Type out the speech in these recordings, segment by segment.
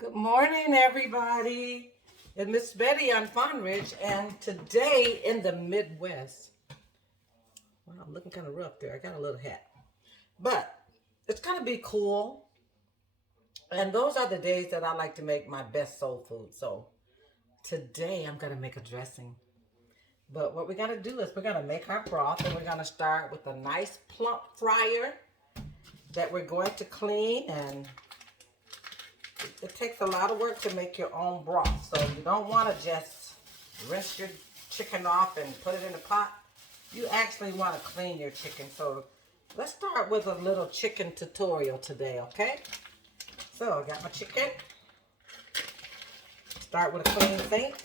Good morning, everybody. It's Miss Betty on Fawn Ridge, and today in the Midwest. Wow, I'm looking kind of rough there. I got a little hat, but it's gonna be cool. And those are the days that I like to make my best soul food. So today I'm gonna make a dressing. But what we're gonna do is we're gonna make our broth, and we're gonna start with a nice plump fryer that we're going to clean. And it takes a lot of work to make your own broth. So you don't want to just rinse your chicken off and put it in the pot. You actually want to clean your chicken. So let's start with a little chicken tutorial today, okay? So I got my chicken. Start with a clean sink.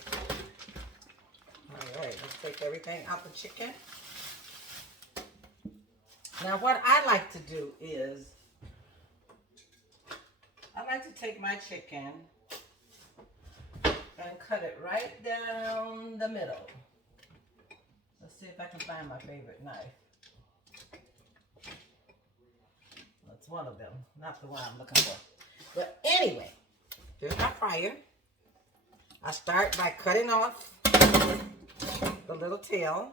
All right, let's take everything out the chicken. Now what I like to do is I like to take my chicken and cut it right down the middle. Let's see if I can find my favorite knife. That's one of them, not the one I'm looking for. But anyway, here's my fryer. I start by cutting off the little tail.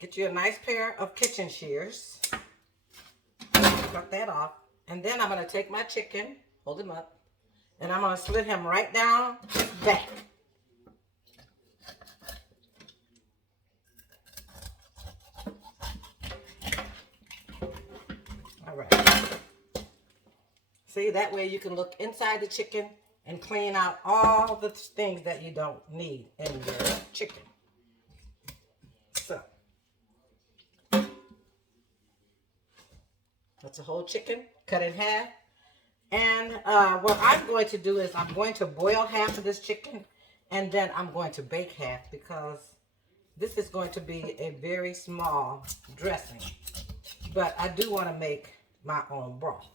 Get you a nice pair of kitchen shears. Cut that off. And then I'm going to take my chicken, hold him up, and I'm going to slit him right down his back. All right. See, that way you can look inside the chicken and clean out all the things that you don't need in your chicken. So, that's a whole chicken, cut in half. And what I'm going to do is I'm going to boil half of this chicken, and then I'm going to bake half, because this is going to be a very small dressing. But I do want to make my own broth.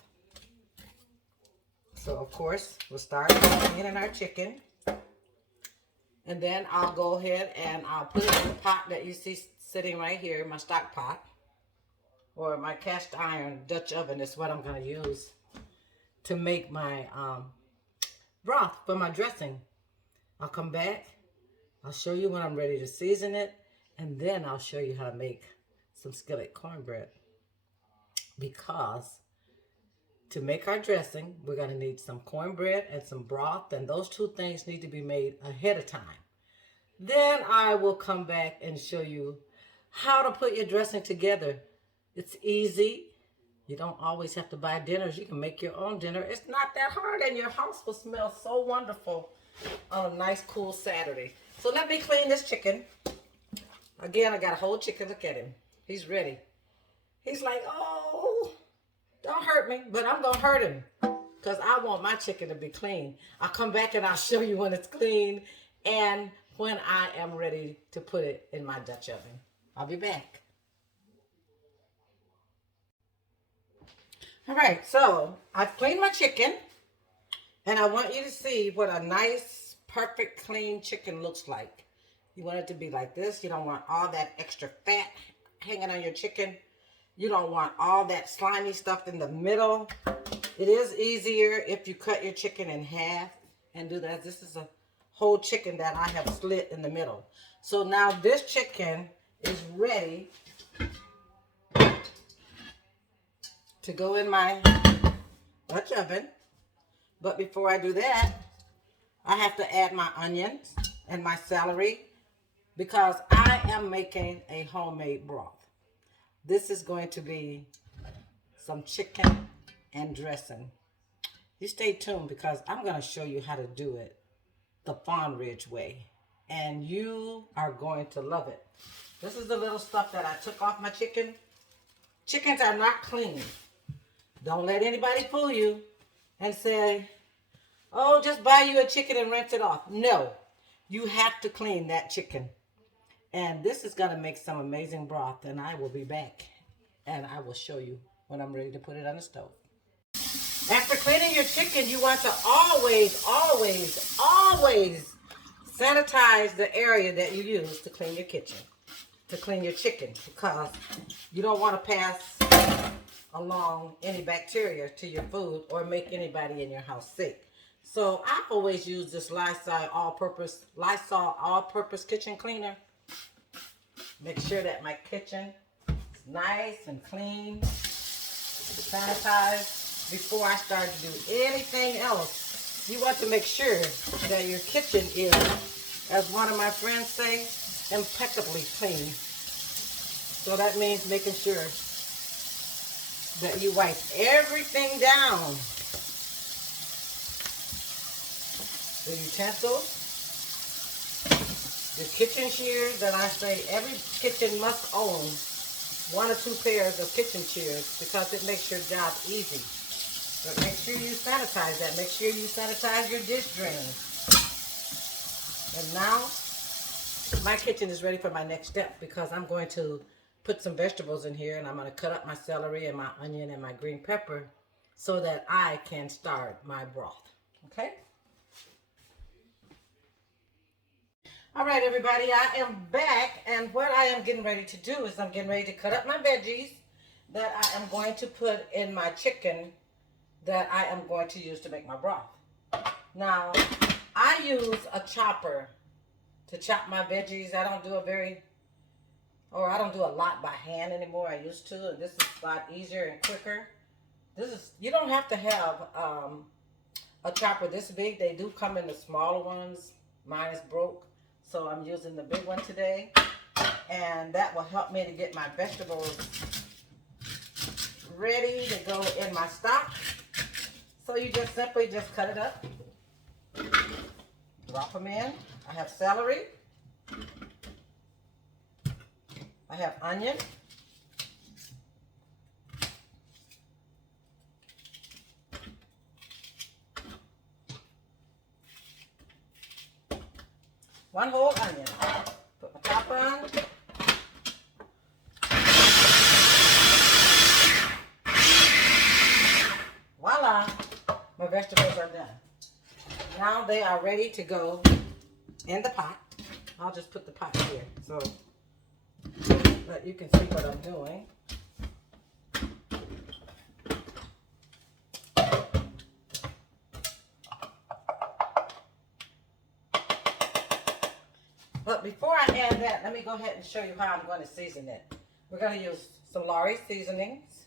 So of course, we'll start cleaning our chicken. And then I'll go ahead and I'll put it in the pot that you see sitting right here, my stock pot. Or my cast iron Dutch oven is what I'm going to use to make my broth for my dressing. I'll come back, I'll show you when I'm ready to season it, and then I'll show you how to make some skillet cornbread. Because to make our dressing, we're going to need some cornbread and some broth, and those two things need to be made ahead of time. Then I will come back and show you how to put your dressing together. It's easy. You don't always have to buy dinners. You can make your own dinner. It's not that hard, and your house will smell so wonderful on a nice, cool Saturday. So let me clean this chicken. Again, I got a whole chicken. Look at him. He's ready. He's like, oh, don't hurt me, but I'm going to hurt him because I want my chicken to be clean. I'll come back and I'll show you when it's clean and when I am ready to put it in my Dutch oven. I'll be back. All right, so I've cleaned my chicken, and I want you to see what a nice, perfect, clean chicken looks like. You want it to be like this. You don't want all that extra fat hanging on your chicken. You don't want all that slimy stuff in the middle. It is easier if you cut your chicken in half and do that. This is a whole chicken that I have slit in the middle. So now this chicken is ready to go in my Dutch oven. But before I do that, I have to add my onions and my celery, because I am making a homemade broth. This is going to be some chicken and dressing. You stay tuned, because I'm going to show you how to do it the Fawn Ridge way, and you are going to love it. This is the little stuff that I took off my chicken. Chickens are not clean. Don't let anybody fool you and say, oh, just buy you a chicken and rinse it off. No, you have to clean that chicken. And this is going to make some amazing broth, and I will be back, and I will show you when I'm ready to put it on the stove. After cleaning your chicken, you want to always, always, always sanitize the area that you use to clean your kitchen, to clean your chicken, because you don't want to pass along any bacteria to your food or make anybody in your house sick. So I always use this Lysol all-purpose kitchen cleaner. Make sure that my kitchen is nice and clean, sanitized before I start to do anything else. You want to make sure that your kitchen is, as one of my friends say, impeccably clean. So that means making sure that you wipe everything down. The utensils, the kitchen shears that I say every kitchen must own 1 or 2 pairs of kitchen shears because it makes your job easy. But make sure you sanitize that. Make sure you sanitize your dish drains. And now my kitchen is ready for my next step because I'm going to put some vegetables in here and I'm going to cut up my celery and my onion and my green pepper so that I can start my broth. Okay? All right, everybody, I am back, and what I am getting ready to do is I'm getting ready to cut up my veggies that I am going to put in my chicken that I am going to use to make my broth. Now, I use a chopper to chop my veggies. I don't do a lot by hand anymore. I used to, and this is a lot easier and quicker. You don't have to have a chopper this big. They do come in the smaller ones. Mine is broke. So I'm using the big one today, and that will help me to get my vegetables ready to go in my stock. So you just simply cut it up, drop them in. I have celery, I have onion, one whole onion. Put my top on. Voila, my vegetables are done. Now they are ready to go in the pot. I'll just put the pot here so that you can see what I'm doing. But before I add that, let me go ahead and show you how I'm going to season it. We're going to use some Lawry seasonings.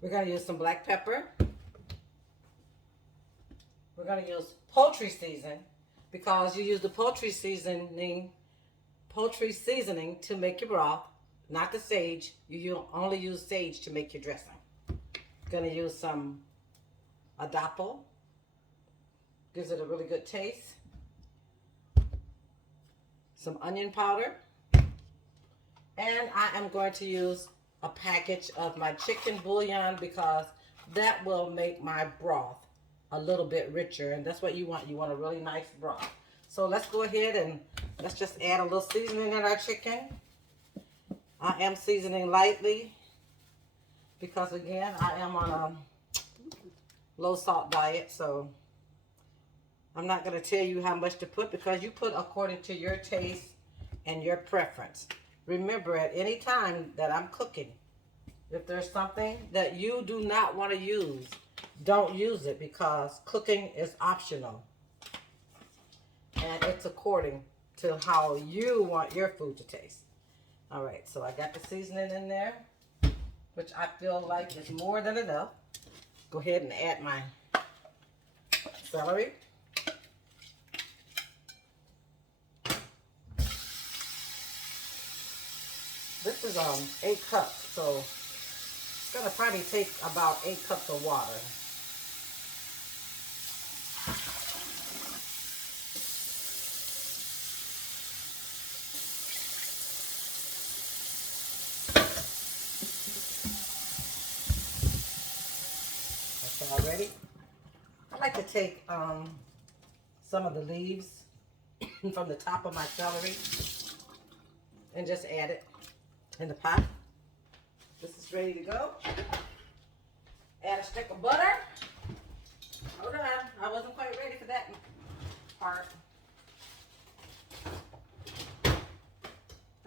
We're going to use some black pepper. We're going to use poultry season because you use the poultry seasoning to make your broth, not the sage. You only use sage to make your dressing. Going to use some adapple. Gives it a really good taste. Some onion powder, and I am going to use a package of my chicken bouillon because that will make my broth a little bit richer, and that's what you want. You want a really nice broth. So let's go ahead and let's just add a little seasoning in our chicken. I am seasoning lightly because, again, I am on a low salt diet, so I'm not going to tell you how much to put because you put according to your taste and your preference. Remember, at any time that I'm cooking, if there's something that you do not want to use, don't use it because cooking is optional. And it's according to how you want your food to taste. All right, so I got the seasoning in there, which I feel like is more than enough. Go ahead and add my celery. This is 8 cups, so it's gonna probably take about 8 cups of water. That's all ready. I like to take some of the leaves from the top of my celery and just add it in the pot. This is ready to go. Add a stick of butter. Hold on, I wasn't quite ready for that part.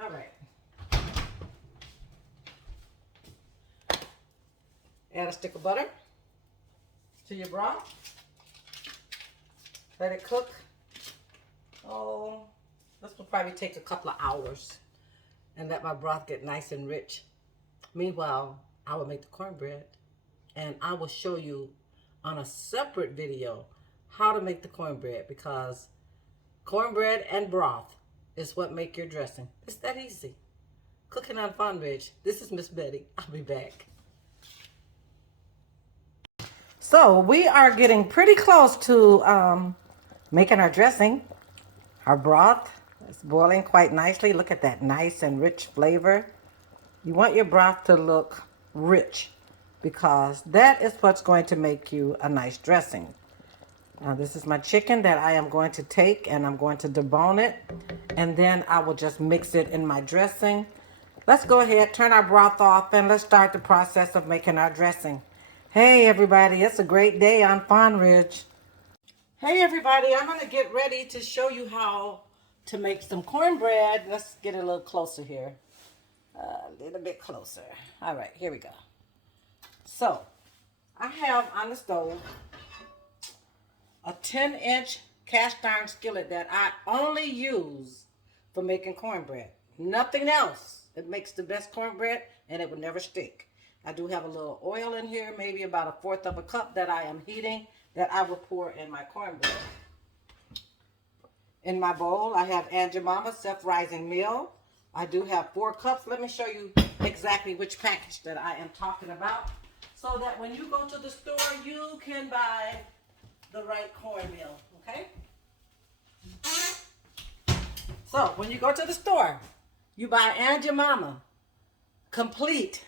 All right. Add a stick of butter to your broth. Let it cook. Oh, this will probably take a couple of hours and let my broth get nice and rich. Meanwhile, I will make the cornbread and I will show you on a separate video how to make the cornbread, because cornbread and broth is what make your dressing. It's that easy. Cooking on Fun Ridge. This is Miss Betty. I'll be back. So we are getting pretty close to making our dressing. Our broth is boiling quite nicely. Look at that nice and rich flavor. You want your broth to look rich because that is what's going to make you a nice dressing. Now this is my chicken that I am going to take and I'm going to debone it, and then I will just mix it in my dressing. Let's go ahead, turn our broth off, and let's start the process of making our dressing. Hey everybody, it's a great day on Fun Ridge. Hey everybody, I'm going to get ready to show you how to make some cornbread. Let's get a little closer here. A little bit closer. All right, here we go. So, I have on the stove a 10-inch cast iron skillet that I only use for making cornbread. Nothing else. It makes the best cornbread and it will never stick. I do have a little oil in here, maybe about 1/4 of a cup that I am heating, that I will pour in my cornbread. In my bowl, I have Aunt Jemima's self-rising meal. I do have 4 cups. Let me show you exactly which package that I am talking about, so that when you go to the store, you can buy the right cornmeal, okay? So, when you go to the store, you buy Aunt Jemima complete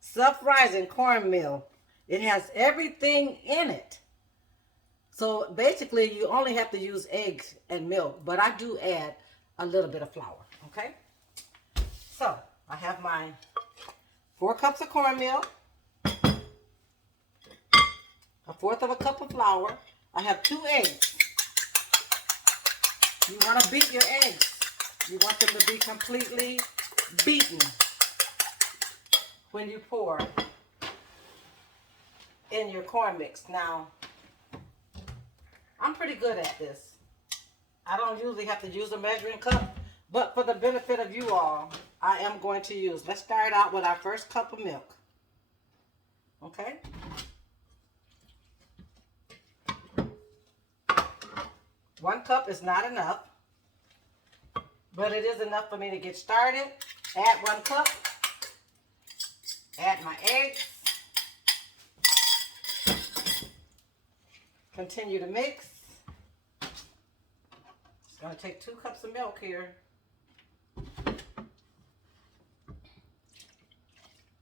self-rising cornmeal. It has everything in it. So basically, you only have to use eggs and milk, but I do add a little bit of flour, okay? So, I have my 4 cups of cornmeal, 1/4 of a cup of flour. I have 2 eggs. You want to beat your eggs. You want them to be completely beaten when you pour in your corn mix. Now, I'm pretty good at this. I don't usually have to use a measuring cup, but for the benefit of you all, I am going to use. Let's start out with our first cup of milk. Okay? One cup is not enough, but it is enough for me to get started. Add 1 cup. Add my eggs. Continue to mix. It's going to take 2 cups of milk here.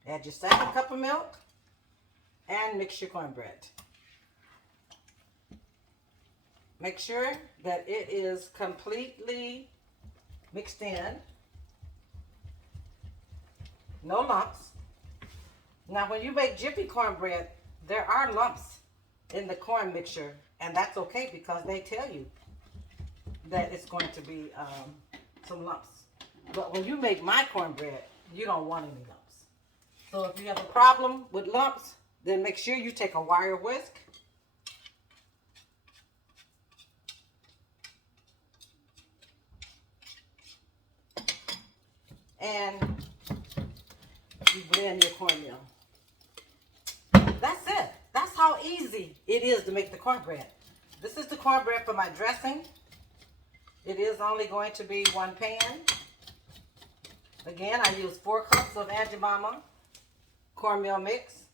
Add your 2nd cup of milk and mix your cornbread. Make sure that it is completely mixed in. No lumps. Now when you make jiffy cornbread, there are lumps in the corn mixture, and that's okay because they tell you that it's going to be some lumps. But when you make my cornbread, you don't want any lumps. So if you have a problem with lumps, then make sure you take a wire whisk and you blend your cornmeal. That's it. That's how easy it is to make the cornbread. This is the cornbread for my dressing. It is only going to be 1 pan. Again, I use 4 cups of Aunt Jemima cornmeal mix.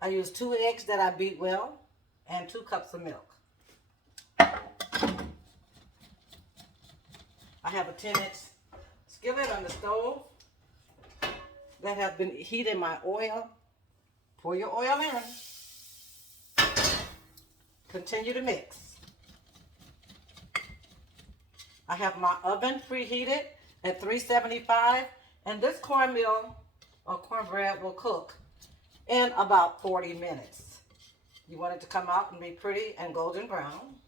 I use 2 eggs that I beat well and 2 cups of milk. I have a 10-inch skillet on the stove that have been heating my oil. Pour your oil in. Continue to mix. I have my oven preheated at 375, and this cornmeal or cornbread will cook in about 40 minutes. You want it to come out and be pretty and golden brown.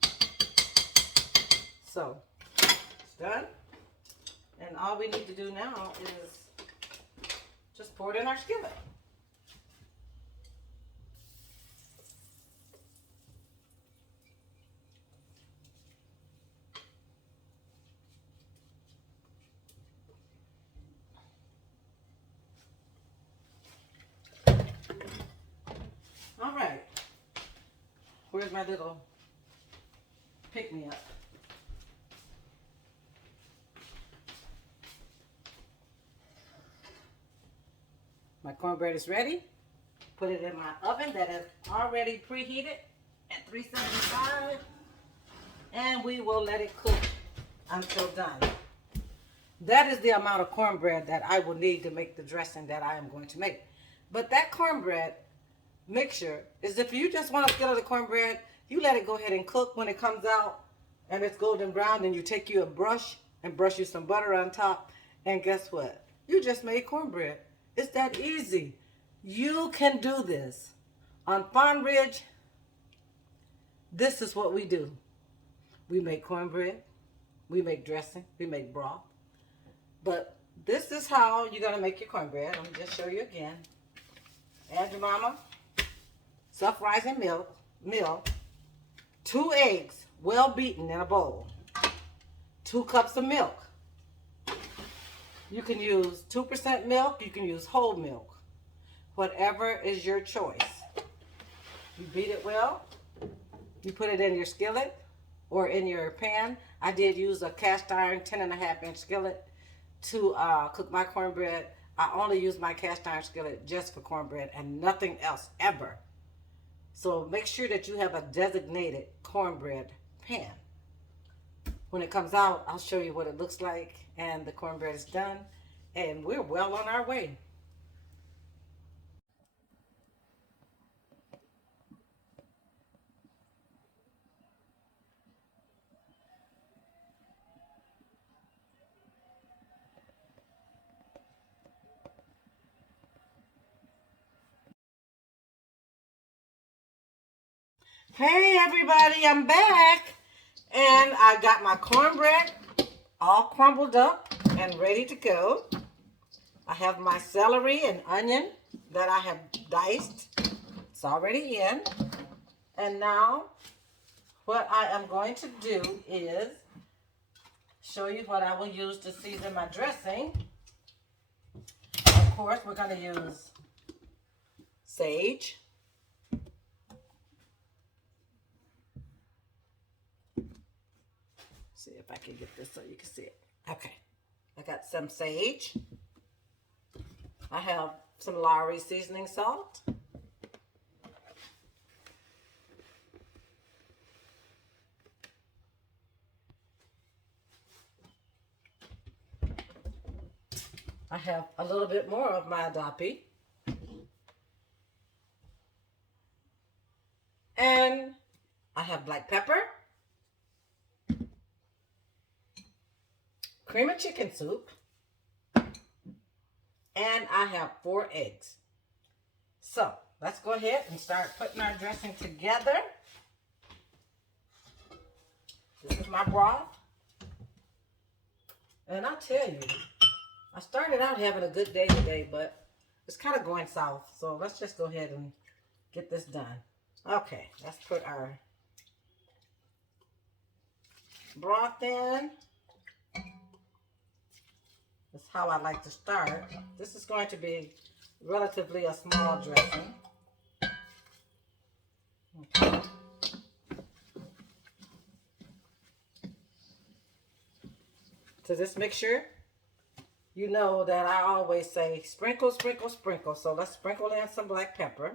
So, it's done. And all we need to do now is just pour it in our skillet. Where's my little pick-me-up? My cornbread is ready. Put it in my oven that is already preheated at 375. And we will let it cook until done. That is the amount of cornbread that I will need to make the dressing that I am going to make. But that cornbread mixture is, if you just want a skillet of cornbread, you let it go ahead and cook. When it comes out and it's golden brown, then you take you a brush and brush you some butter on top. And guess what? You just made cornbread. It's that easy. You can do this. On Farm Ridge, this is what we do. We make cornbread, we make dressing, we make broth. But this is how you're going to make your cornbread. Let me just show you again. Add your mama, self-rising milk, 2 eggs, well beaten in a bowl, 2 cups of milk. You can use 2% milk, you can use whole milk. Whatever is your choice. You beat it well. You put it in your skillet or in your pan. I did use a cast iron 10.5-inch skillet to cook my cornbread. I only use my cast iron skillet just for cornbread and nothing else ever. So make sure that you have a designated cornbread pan. When it comes out, I'll show you what it looks like, and the cornbread is done, and we're well on our way. Hey everybody, I'm back, and I got my cornbread all crumbled up and ready to go. I have my celery and onion that I have diced. It's already in. And now what I am going to do is show you what I will use to season my dressing. Of course, we're going to use sage. See if I can get this so you can see it. Okay, I got some sage. I have some Lowry seasoning salt. I have a little bit more of my adopi. And I have black pepper, cream of chicken soup, and I have 4 eggs. So let's go ahead and start putting our dressing together. This is my broth. And I'll tell you, I started out having a good day today, but it's kind of going south. So let's just go ahead and get this done. Okay, let's put our broth in. That's how I like to start. This is going to be relatively a small dressing. Okay. To this mixture, you know that I always say sprinkle, sprinkle, sprinkle. So let's sprinkle in some black pepper.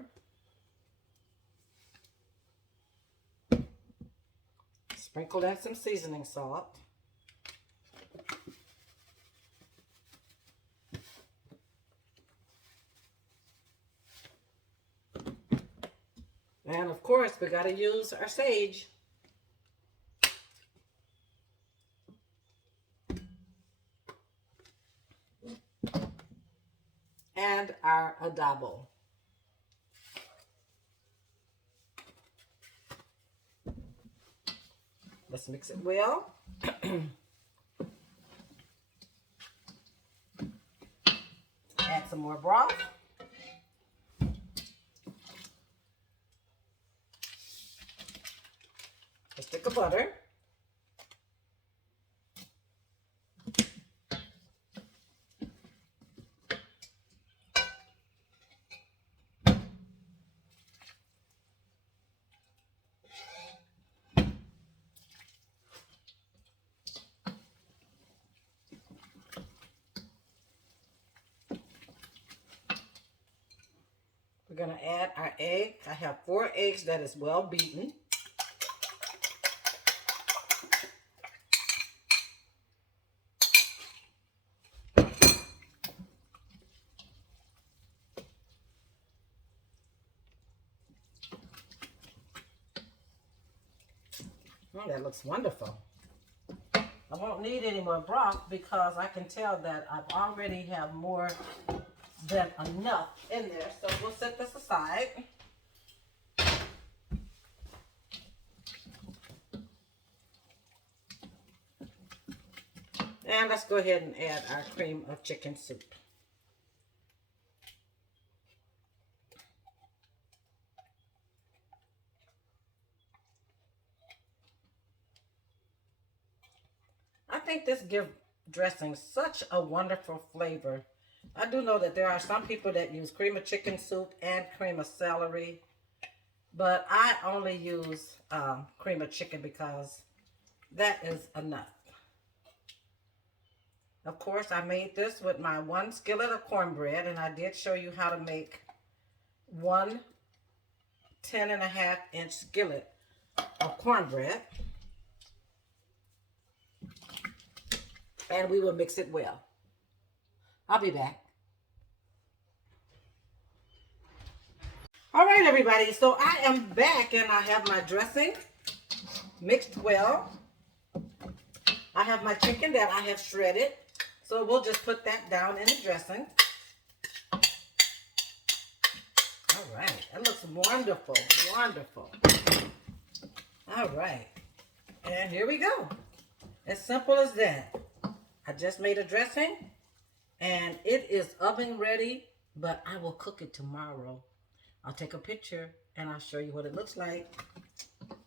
Sprinkle in some seasoning salt. And of course, we got to use our sage. And our adobo. Let's mix it well. Add some more broth. A stick of butter. going to add our egg. I have 4 eggs that is well beaten. Oh, that looks wonderful. I won't need any more broth because I can tell that I've already have more than enough in there. So we'll set this aside. And let's go ahead and add our cream of chicken soup. I think this gives dressing such a wonderful flavor. I do know that there are some people that use cream of chicken soup and cream of celery, but I only use cream of chicken because that is enough. Of course, I made this with my 1 skillet of cornbread, and I did show you how to make 1 10.5-inch skillet of cornbread. And we will mix it well. I'll be back. All right, everybody. So I am back, and I have my dressing mixed well. I have my chicken that I have shredded. So we'll just put that down in the dressing. All right. That looks wonderful. Wonderful. All right. And here we go. As simple as that. I just made a dressing, and it is oven ready, but I will cook it tomorrow. I'll take a picture, and I'll show you what it looks like.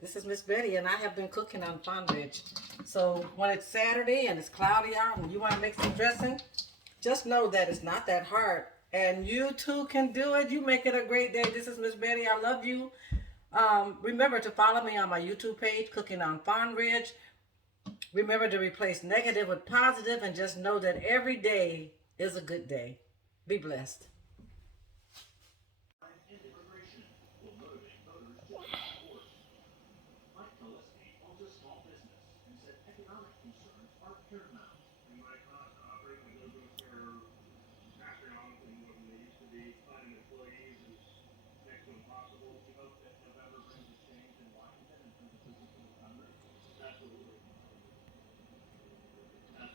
This is Miss Betty, and I have been cooking on Pond Ridge. So when it's Saturday and it's cloudy out and you want to make some dressing, just know that it's not that hard. And you too can do it. You make it a great day. This is Miss Betty. I love you. Remember to follow me on my YouTube page, Cooking on Pond Ridge. Remember to replace negative with positive, and just know that every day is a good day. Be blessed. Small business and said economic concerns are paramount.